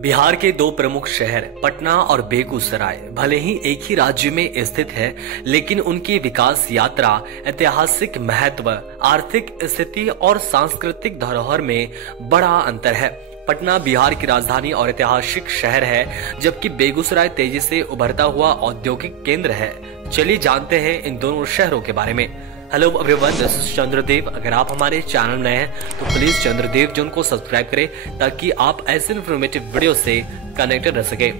बिहार के दो प्रमुख शहर पटना और बेगूसराय भले ही एक ही राज्य में स्थित है, लेकिन उनकी विकास यात्रा, ऐतिहासिक महत्व, आर्थिक स्थिति और सांस्कृतिक धरोहर में बड़ा अंतर है। पटना बिहार की राजधानी और ऐतिहासिक शहर है, जबकि बेगूसराय तेजी से उभरता हुआ औद्योगिक केंद्र है। चलिए जानते हैं इन दोनों शहरों के बारे में। Hello everyone, this is Chandradev. अगर आप हमारे चैनल नए हैं तो प्लीज चंद्रदेव जोन को सब्सक्राइब करें ताकि आप ऐसे इन्फॉर्मेटिव वीडियो से कनेक्टेड रह सके।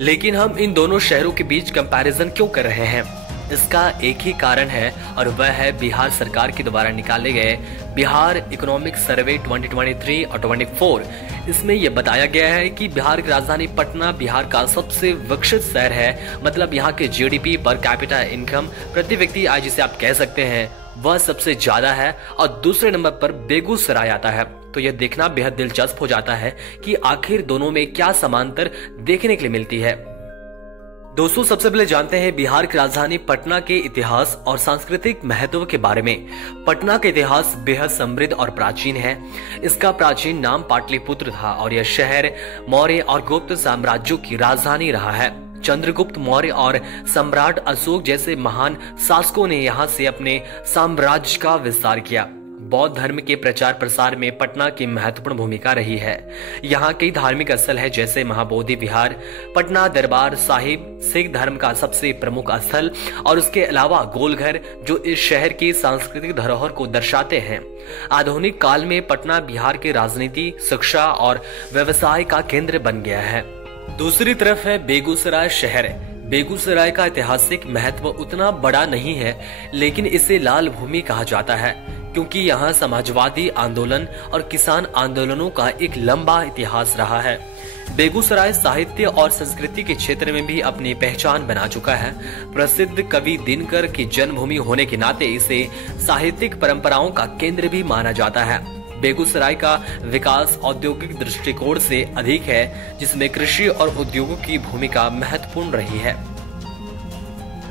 लेकिन हम इन दोनों शहरों के बीच कंपैरिजन क्यों कर रहे हैं? इसका एक ही कारण है और वह है बिहार सरकार के द्वारा निकाले गए बिहार इकोनॉमिक सर्वे 2023 और 24। इसमें यह बताया गया है कि बिहार की राजधानी पटना बिहार का सबसे विकसित शहर है। मतलब यहाँ के जीडीपी पर कैपिटा इनकम, प्रति व्यक्ति आय जिसे आप कह सकते हैं, वह सबसे ज्यादा है और दूसरे नंबर पर बेगूसराय आता है। तो यह देखना बेहद दिलचस्प हो जाता है कि आखिर दोनों में क्या समांतर देखने के लिए मिलती है। दोस्तों, सबसे पहले जानते हैं बिहार की राजधानी पटना के इतिहास और सांस्कृतिक महत्व के बारे में। पटना का इतिहास बेहद समृद्ध और प्राचीन है। इसका प्राचीन नाम पाटलिपुत्र था और यह शहर मौर्य और गुप्त साम्राज्यों की राजधानी रहा है। चंद्रगुप्त मौर्य और सम्राट अशोक जैसे महान शासकों ने यहाँ से अपने साम्राज्य का विस्तार किया। बौद्ध धर्म के प्रचार प्रसार में पटना की महत्वपूर्ण भूमिका रही है। यहाँ कई धार्मिक स्थल है, जैसे महाबोधि विहार, पटना दरबार साहिब सिख धर्म का सबसे प्रमुख स्थल, और उसके अलावा गोलघर जो इस शहर की सांस्कृतिक धरोहर को दर्शाते हैं। आधुनिक काल में पटना बिहार की राजनीति, शिक्षा और व्यवसाय का केंद्र बन गया है। दूसरी तरफ है बेगूसराय शहर। बेगूसराय का ऐतिहासिक महत्व उतना बड़ा नहीं है, लेकिन इसे लाल भूमि कहा जाता है क्योंकि यहाँ समाजवादी आंदोलन और किसान आंदोलनों का एक लंबा इतिहास रहा है। बेगूसराय साहित्य और संस्कृति के क्षेत्र में भी अपनी पहचान बना चुका है। प्रसिद्ध कवि दिनकर की जन्मभूमि होने के नाते इसे साहित्यिक परंपराओं का केंद्र भी माना जाता है। बेगूसराय का विकास औद्योगिक दृष्टिकोण से अधिक है, जिसमें कृषि और उद्योगों की भूमिका महत्वपूर्ण रही है।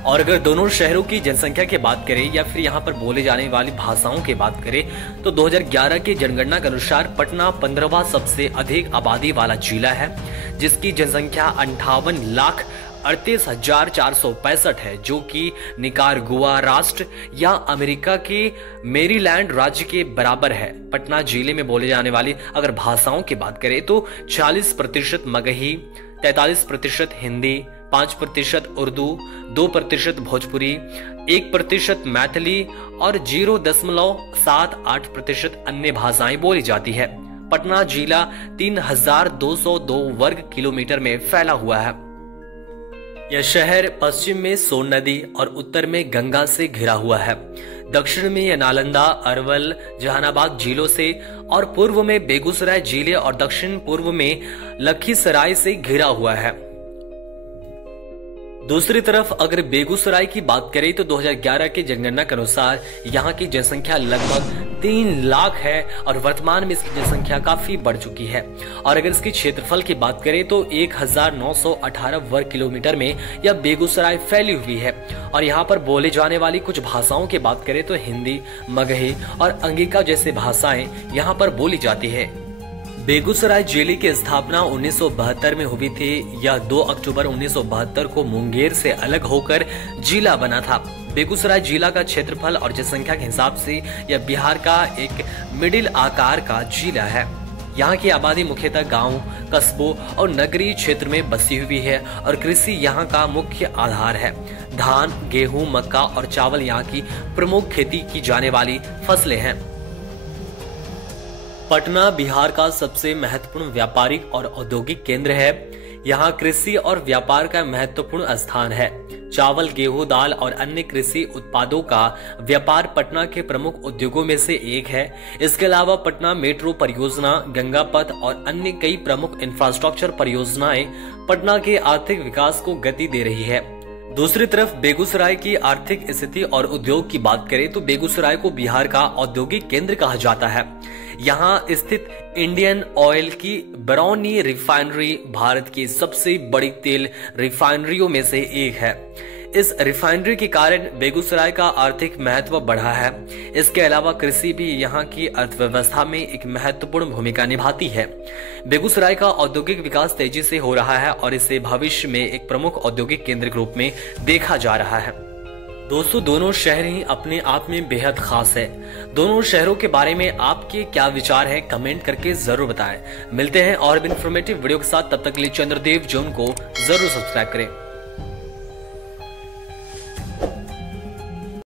और अगर दोनों शहरों की जनसंख्या की बात करें या फिर यहाँ पर बोले जाने वाली भाषाओं की बात करें तो 2011 की जनगणना के अनुसार पटना 15वां सबसे अधिक आबादी वाला जिला है, जिसकी जनसंख्या 58,38,465 है, जो कि निकारागुआ राष्ट्र या अमेरिका के मेरीलैंड राज्य के बराबर है। पटना जिले में बोले जाने वाली अगर भाषाओं की बात करें तो 40% मगही, 43% हिंदी, 5% उर्दू, 2% भोजपुरी, 1% मैथिली और 0.78% अन्य भाषाएं बोली जाती है। पटना जिला 3,202 वर्ग किलोमीटर में फैला हुआ है। यह शहर पश्चिम में सोन नदी और उत्तर में गंगा से घिरा हुआ है। दक्षिण में यह नालंदा, अरवल, जहानाबाद जिलों से और पूर्व में बेगूसराय जिले और दक्षिण पूर्व में लखीसराय से घिरा हुआ है। दूसरी तरफ अगर बेगूसराय की बात करें तो 2011 के जनगणना के अनुसार यहाँ की जनसंख्या लगभग 3 लाख है और वर्तमान में इसकी जनसंख्या काफी बढ़ चुकी है। और अगर इसके क्षेत्रफल की बात करें तो 1918 वर्ग किलोमीटर में यह बेगूसराय फैली हुई है। और यहाँ पर बोले जाने वाली कुछ भाषाओं की बात करें तो हिंदी, मगही और अंगिका जैसे भाषाएं यहाँ पर बोली जाती है। बेगूसराय जिले की स्थापना 1972 में हुई थी। यह 2 अक्टूबर 1972 को मुंगेर से अलग होकर जिला बना था। बेगूसराय जिला का क्षेत्रफल और जनसंख्या के हिसाब से यह बिहार का एक मिडिल आकार का जिला है। यहाँ की आबादी मुख्यतः गांव, कस्बों और नगरीय क्षेत्र में बसी हुई है और कृषि यहाँ का मुख्य आधार है। धान, गेहूं, मक्का और चावल यहाँ की प्रमुख खेती की जाने वाली फसलें हैं। पटना बिहार का सबसे महत्वपूर्ण व्यापारिक और औद्योगिक केंद्र है। यहाँ कृषि और व्यापार का महत्वपूर्ण स्थान है। चावल, गेहूं, दाल और अन्य कृषि उत्पादों का व्यापार पटना के प्रमुख उद्योगों में से एक है। इसके अलावा पटना मेट्रो परियोजना, गंगा पथ और अन्य कई प्रमुख इंफ्रास्ट्रक्चर परियोजनाएं पटना के आर्थिक विकास को गति दे रही है। दूसरी तरफ बेगूसराय की आर्थिक स्थिति और उद्योग की बात करें तो बेगूसराय को बिहार का औद्योगिक केंद्र कहा जाता है। यहाँ स्थित इंडियन ऑयल की बरौनी रिफाइनरी भारत की सबसे बड़ी तेल रिफाइनरियों में से एक है। इस रिफाइनरी के कारण बेगूसराय का आर्थिक महत्व बढ़ा है। इसके अलावा कृषि भी यहाँ की अर्थव्यवस्था में एक महत्वपूर्ण भूमिका निभाती है। बेगूसराय का औद्योगिक विकास तेजी से हो रहा है और इसे भविष्य में एक प्रमुख औद्योगिक केंद्र के रूप में देखा जा रहा है। दोस्तों, दोनों शहर ही अपने आप में बेहद खास है। दोनों शहरों के बारे में आपके क्या विचार है, कमेंट करके जरूर बताएं। मिलते हैं और भी इंफॉर्मेटिव वीडियो के साथ, तब तक के लिए चंद्रदेव जोन को जरूर सब्सक्राइब करें।